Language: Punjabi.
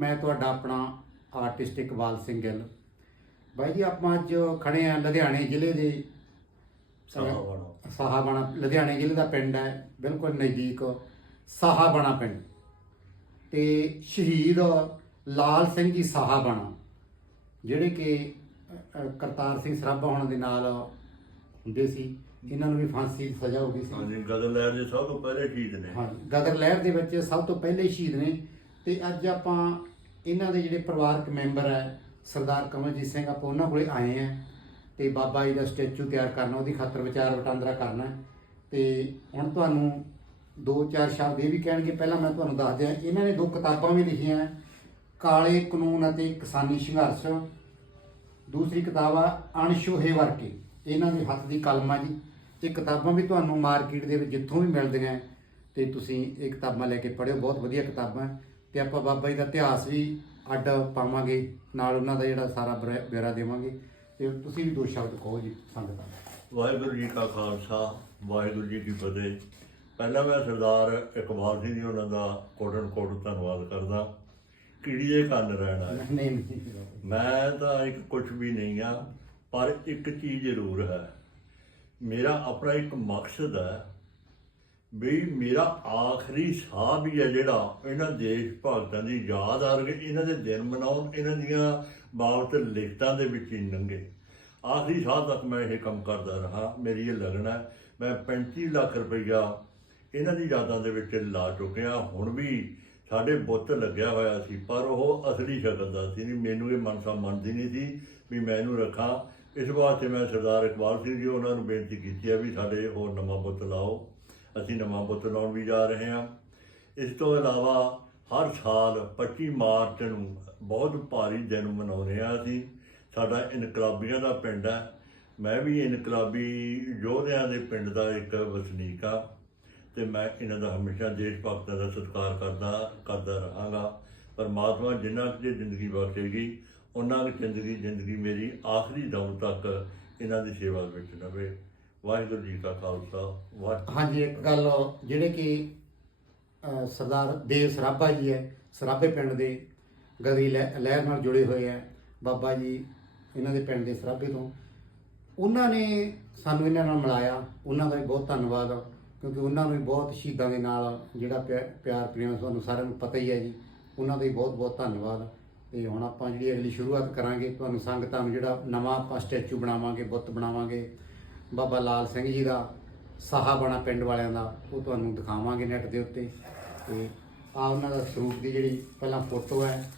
ਮੈਂ ਤੁਹਾਡਾ ਆਪਣਾ ਆਰਟਿਸਟ ਇਕਬਾਲ ਸਿੰਘ ਗਿੱਲ ਬਾਈ ਜੀ ਆਪਾਂ ਅੱਜ ਖੜੇ ਆ ਲੁਧਿਆਣੇ ਜ਼ਿਲ੍ਹੇ ਦੇ ਸਾਹਾਬਾਣਾ ਲੁਧਿਆਣੇ ਜ਼ਿਲ੍ਹੇ ਦਾ ਪਿੰਡ ਹੈ ਬਿਲਕੁਲ ਨਜ਼ਦੀਕ ਸਾਹਾਬਾਣਾ ਪਿੰਡ। ਤੇ ਸ਼ਹੀਦ ਲਾਲ ਸਿੰਘ ਜੀ ਸਾਹਾਬਾਣਾ ਜਿਹੜੇ ਕਿ ਕਰਤਾਰ ਸਿੰਘ ਸਰਾਭਾ ਹੋਣਾ ਦੇ ਨਾਲ ਹੁੰਦੇ ਸੀ। ਇਹਨਾਂ ਨੂੰ ਵੀ ਫਾਂਸੀ ਦੀ ਸਜ਼ਾ ਹੋ ਗਈ ਸੀ। ਹਾਂਜੀ ਗਦਰ ਲਹਿਰ ਦੇ ਸਭ ਤੋਂ ਪਹਿਲੇ ਸ਼ਹੀਦ ਨੇ। ਹਾਂ ਗਦਰ ਲਹਿਰ ਦੇ ਵਿੱਚ ਸਭ ਤੋਂ ਪਹਿਲੇ ਸ਼ਹੀਦ ਨੇ। ਤੇ ਅੱਜ ਆਪਾਂ ਇਹਨਾਂ ਦੇ ਜਿਹੜੇ ਪਰਿਵਾਰਕ ਮੈਂਬਰ ਹੈ, ਸਰਦਾਰ ਕਮਲਜੀਤ ਸਿੰਘ, ਆਪਾਂ ਉਹਨਾਂ ਕੋਲੇ ਆਏ ਆ ਤੇ ਬਾਬਾ ਜੀ ਦਾ ਸਟੈਚੂ ਤਿਆਰ ਕਰਨਾ, ਉਹਦੀ ਖਾਤਰ ਵਿਚਾਰ ਵਟਾਂਦਰਾ ਕਰਨਾ ਹੈ। ਤੇ ਹੁਣ ਤੁਹਾਨੂੰ ਦੋ ਚਾਰ ਸ਼ਬਦ ਇਹ ਵੀ ਕਹਿਣਗੇ, ਪਹਿਲਾਂ ਮੈਂ ਤੁਹਾਨੂੰ ਦੱਸ ਦਿਆਂ, ਇਹਨਾਂ ਨੇ ਦੋ ਕਿਤਾਬਾਂ ਵੀ ਲਿਖੀਆਂ ਕਾਲੇ ਕਾਨੂੰਨ ਅਤੇ ਕਿਸਾਨੀ ਸੰਘਰਸ਼। ਦੂਸਰੀ ਕਿਤਾਬ ਆ, ਅਣਛੋਹੇ ਵਰਕੇ, ਇਹਨਾਂ ਦੇ ਹੱਥ ਦੀ ਕਲਮ ਆ ਜੀ। ਇਹ ਕਿਤਾਬਾਂ ਵੀ ਤੁਹਾਨੂੰ ਮਾਰਕੀਟ ਦੇ ਵਿੱਚ ਜਿੱਥੋਂ ਵੀ ਮਿਲਦੀਆਂ ਹੈ, ਤੇ ਤੁਸੀਂ ਇਹ ਕਿਤਾਬਾਂ ਲੈ ਕੇ ਪੜ੍ਹਿਓ, ਬਹੁਤ ਵਧੀਆ ਕਿਤਾਬਾਂ ਤੇ ਆਪਾਂ ਬਾਬਾ ਜੀ ਦਾ ਇਤਿਹਾਸ ਵੀ ਅੱਡ ਪਾਵਾਂਗੇ ਨਾਲ ਉਹਨਾਂ ਦਾ ਜਿਹੜਾ ਸਾਰਾ ਬਰਾ- ਬਿਆਰਾ ਦੇਵਾਂਗੇ। ਤੇ ਤੁਸੀਂ ਵੀ ਦੋ ਸ਼ਬਦ ਕਹੋ ਜੀ ਸੰਗਤਾਂ। ਵਾਹਿਗੁਰੂ ਜੀ ਕਾ ਖਾਲਸਾ ਵਾਹਿਗੁਰੂ ਜੀ ਕੀ ਫਤਿਹ। ਪਹਿਲਾਂ ਮੈਂ ਸਰਦਾਰ ਇਕਬਾਲ ਸਿੰਘ ਜੀ ਉਹਨਾਂ ਦਾ ਕੋਟਨ ਕੋਟ ਧੰਨਵਾਦ ਕਰਦਾ। ਕੀੜੀਏ ਕੰਨ ਰਹਿਣਾ ਨਹੀਂ ਮੈਂ ਤਾਂ ਇੱਕ ਕੁਝ ਵੀ ਨਹੀਂ ਆ ਪਰ ਇੱਕ ਚੀਜ਼ ਜ਼ਰੂਰ ਹੈ। ਮੇਰਾ ਆਪਣਾ ਇੱਕ ਮਕਸਦ ਹੈ ਵੀ ਮੇਰਾ ਆਖਰੀ ਸਾਹ ਵੀ ਹੈ ਜਿਹੜਾ ਇਹਨਾਂ ਦੇਸ਼ ਭਗਤਾਂ ਦੀ ਯਾਦ ਆ ਰਹੀ, ਇਹਨਾਂ ਦੇ ਦਿਨ ਮਨਾਉਣ, ਇਹਨਾਂ ਦੀਆਂ ਬਾਬਤ ਲਿਖਤਾਂ ਦੇ ਵਿੱਚ ਹੀ ਲੰਘੇ ਆਖਰੀ ਸਾਹ ਤੱਕ ਮੈਂ ਇਹ ਕੰਮ ਕਰਦਾ ਰਹਾ, ਮੇਰੀ ਇਹ ਲਗਨ ਹੈ, ਮੈਂ 35 ਲੱਖ ਰੁਪਈਆ ਇਹਨਾਂ ਦੀ ਯਾਦਾਂ ਦੇ ਵਿੱਚ ਲਾ ਚੁੱਕਿਆ, ਹੁਣ ਵੀ ਸਾਡੇ ਬੁੱਤ ਲੱਗਿਆ ਹੋਇਆ ਸੀ, ਪਰ ਉਹ ਅਸਲੀ ਸ਼ਕਲ ਦਾ ਸੀ ਨਹੀਂ ਮੈਨੂੰ ਇਹ ਮਨਸਾ ਮੰਨਦੀ ਨਹੀਂ ਸੀ ਵੀ ਮੈਂ ਇਹਨੂੰ ਰੱਖਾਂ। ਇਸ ਵਾਸਤੇ ਮੈਂ ਸਰਦਾਰ ਇਕਬਾਲ ਸਿੰਘ ਜੀ ਉਹਨਾਂ ਨੂੰ ਬੇਨਤੀ ਕੀਤੀ ਹੈ ਵੀ ਸਾਡੇ ਹੋਰ ਨਵਾਂ ਬੁੱਤ ਲਾਓ। ਅਸੀਂ ਨਵਾਂ ਬੁੱਤ ਲਾਉਣ ਵੀ ਜਾ ਰਹੇ ਹਾਂ। ਇਸ ਤੋਂ ਇਲਾਵਾ ਹਰ ਸਾਲ 25 ਮਾਰਚ ਨੂੰ ਬਹੁਤ ਭਾਰੀ ਦਿਨ ਮਨਾਉਂਦੇ ਹਾਂ ਅਸੀਂ। ਸਾਡਾ ਇਨਕਲਾਬੀਆਂ ਦਾ ਪਿੰਡ ਹੈ। ਮੈਂ ਵੀ ਇਨਕਲਾਬੀ ਯੋਧਿਆਂ ਦੇ ਪਿੰਡ ਦਾ ਇੱਕ ਵਸਨੀਕ ਆ ਤੇ ਮੈਂ ਇਹਨਾਂ ਦਾ ਹਮੇਸ਼ਾ ਦੇਸ਼ ਭਗਤਾਂ ਦਾ ਸਤਿਕਾਰ ਕਰਦਾ ਕਰਦਾ ਰਹਾਂਗਾ। ਪਰਮਾਤਮਾ ਜਿੰਨਾ ਕੁ ਜੇ ਜ਼ਿੰਦਗੀ ਬਖਸ਼ੇਗੀ, ਉਹਨਾਂ ਕੁ ਜ਼ਿੰਦਗੀ ਜ਼ਿੰਦਗੀ ਮੇਰੀ ਆਖਰੀ ਦਮ ਤੱਕ ਇਹਨਾਂ ਦੀ ਸੇਵਾ ਵਿੱਚ ਰਵੇ। ਵਾਹਿਗੁਰੂ ਜੀ ਕਾ ਖਾਲਸਾ ਵਾਹਿਗੁਰੂ ਹਾਂਜੀ ਇੱਕ ਗੱਲ ਜਿਹੜੇ ਕਿ ਅਹ, ਸਰਦਾਰ ਦੇਵ ਸਰਾਭਾ ਜੀ ਹੈ ਸਰਾਭੇ ਪਿੰਡ ਦੇ ਗਦੀ ਲਹਿ- ਲਹਿਰ ਨਾਲ ਜੁੜੇ ਹੋਏ ਹੈ ਬਾਬਾ ਜੀ ਇਹਨਾਂ ਦੇ ਪਿੰਡ ਦੇ ਸਰਾਭੇ ਤੋਂ। ਉਹਨਾਂ ਨੇ ਸਾਨੂੰ ਇਹਨਾਂ ਨਾਲ ਮਿਲਾਇਆ ਉਹਨਾਂ ਦਾ ਵੀ ਬਹੁਤ ਧੰਨਵਾਦ ਕਿਉਂਕਿ ਉਹਨਾਂ ਨੂੰ ਵੀ ਬਹੁਤ ਸ਼ਹੀਦਾਂ ਦੇ ਨਾਲ ਜਿਹੜਾ ਪਿਆ- ਪਿਆਰ ਪ੍ਰੇਮ ਤੁਹਾਨੂੰ ਸਾਰਿਆਂ ਨੂੰ ਪਤਾ ਹੀ ਹੈ ਜੀ ਉਹਨਾਂ ਦਾ ਵੀ ਬਹੁਤ ਬਹੁਤ ਧੰਨਵਾਦ। ਤੇ ਹੁਣ ਆਪਾਂ ਜਿਹੜੀ ਅਗਲੀ ਸ਼ੁਰੂਆਤ ਕਰਾਂਗੇ ਤੁਹਾਨੂੰ ਸੰਗਤਾਂ ਨੂੰ ਜਿਹੜਾ ਨਵਾਂ ਆਪਾਂ ਸਟੈਚੂ ਬਣਾਵਾਂਗੇ ਬੁੱਤ ਬਣਾਵਾਂਗੇ ਬਾਬਾ ਲਾਲ ਸਿੰਘ ਜੀ ਦਾ ਸਾਹਾਬਾਣਾ ਪਿੰਡ ਵਾਲਿਆਂ ਦਾ, ਉਹ ਤੁਹਾਨੂੰ ਦਿਖਾਵਾਂਗੇ ਨੈਟ ਦੇ ਉੱਤੇ। ਤੇ ਆ ਉਹਨਾਂ ਦਾ ਸਰੂਪ ਦੀ ਜਿਹੜੀ ਪਹਿਲਾਂ ਫੋਟੋ ਹੈ